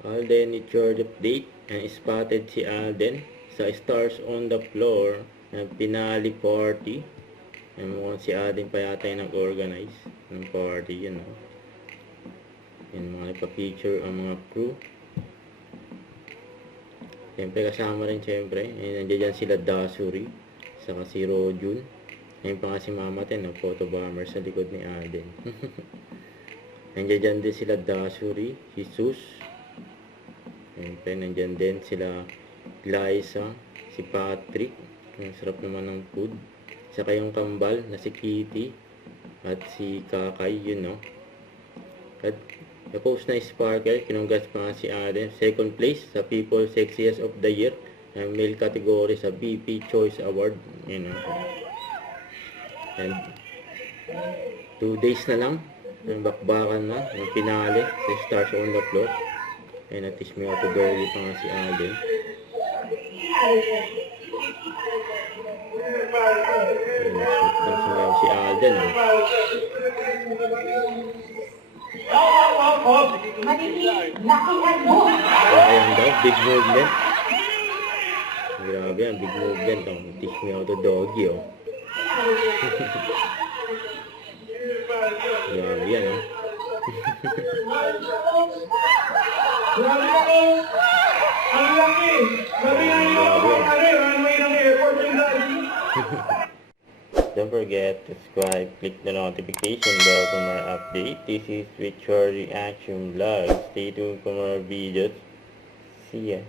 Alden, it's your update. Spotted si Alden sa Stars on the Floor ng Pinali Party. Mukhang si Alden pa yata yung nag-organize ng party. Yan o. Yan, mga nagpa-picture ang mga crew. Siyempre kasama rin siyempre. Nandiyan dyan sila Dasuri. Saka si Rojun. Ngayon pa nga si Mama Ten, photo bomber sa likod ni Alden. Nandiyan dyan din sila Dasuri, Jesus. Siyempre, nandiyan din sila Glyza, si Patrick. Ang sarap naman ng food. Saka yung kambal na si Kitty. At si Kakay, yun no. At na-post na Sparkle, kinunggas pa nga si Alden. Second place sa People Sexiest of the Year. Male category sa BP Choice Award. Yun no. And 2 days na lang. Yung bakbakan na. Yung finale sa Stars on the Floor. Ayun, natis me auto doggy pa nga si Alden. Ayun, si Alden. Ayan daw, big movement. Grabe yan, big movement. Natis me auto doggy, oh. Grabe yan, oh. Don't forget to subscribe, click the notification bell for more update. This is Richard Reaction Vlog. Stay tuned for more videos. See ya.